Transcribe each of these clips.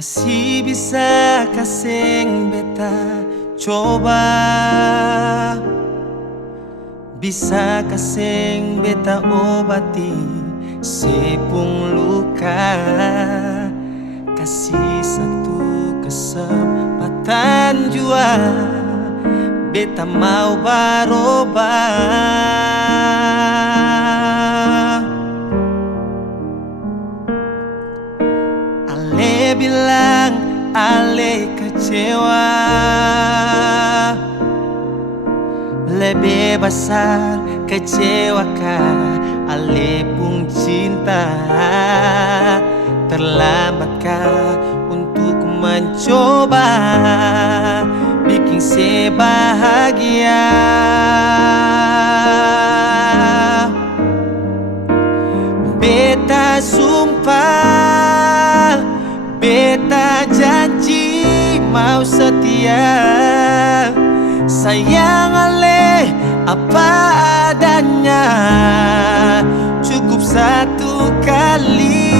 Masih bisa kasing beta coba, bisa kasing beta obati sepung luka. Kasih satu kesempatan jua, beta mau berubah. Ale bilang ale kecewa, lebih besar kecewa kah ale pun cinta. Terlambatkah untuk mencoba bikin sebahagia? Beta sumpah, beta janji mau setia, sayang ale apa adanya, cukup satu kali,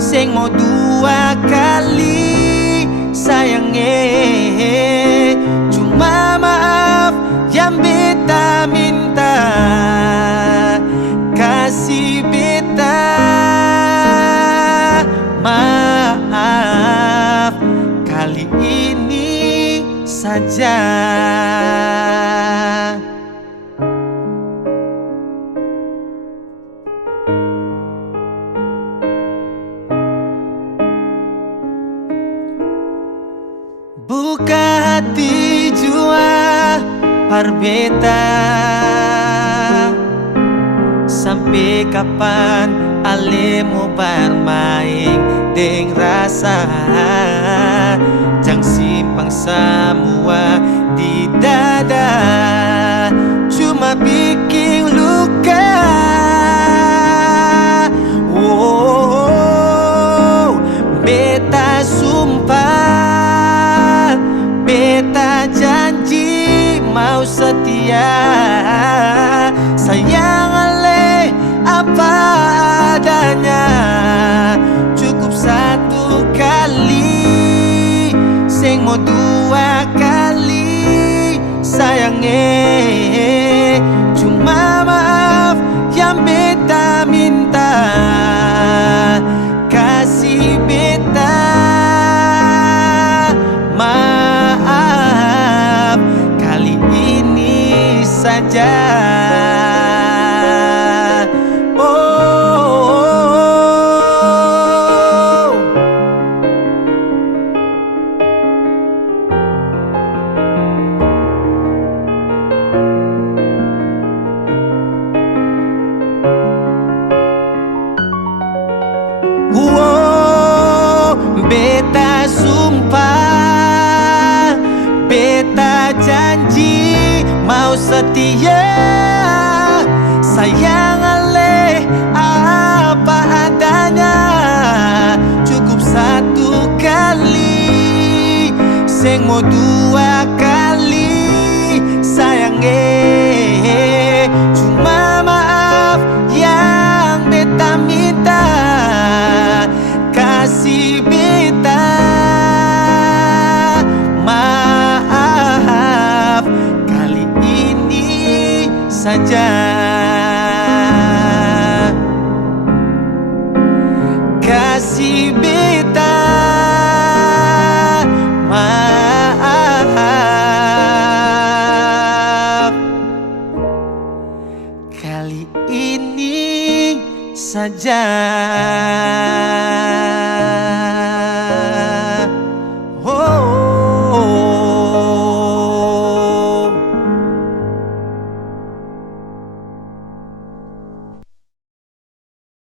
seng mau dua kali sayangnya. Cuma maaf yang beta minta, kasih beta maaf kali ini saja. Buka hati jua par beta, sampai kapan ale mau bermain deng rasa. Jang simpang semua di dada, cuma bikin luka. Oh, beta sumpah, beta janji mau setia, sayang ale apa adanya, cukup satu kali, seng mau dua kali sayangnya. Cuma maaf yang beta minta, kasih beta maaf kali ini saja. Beta sumpah, beta janji mau setia, sayang ale apa adanya, cukup satu kali, seng mau dua kali sayangnya. Cuma maaf yang beta minta, kasih beta maaf kali ini saja. Kasih beta maaf kali ini saja.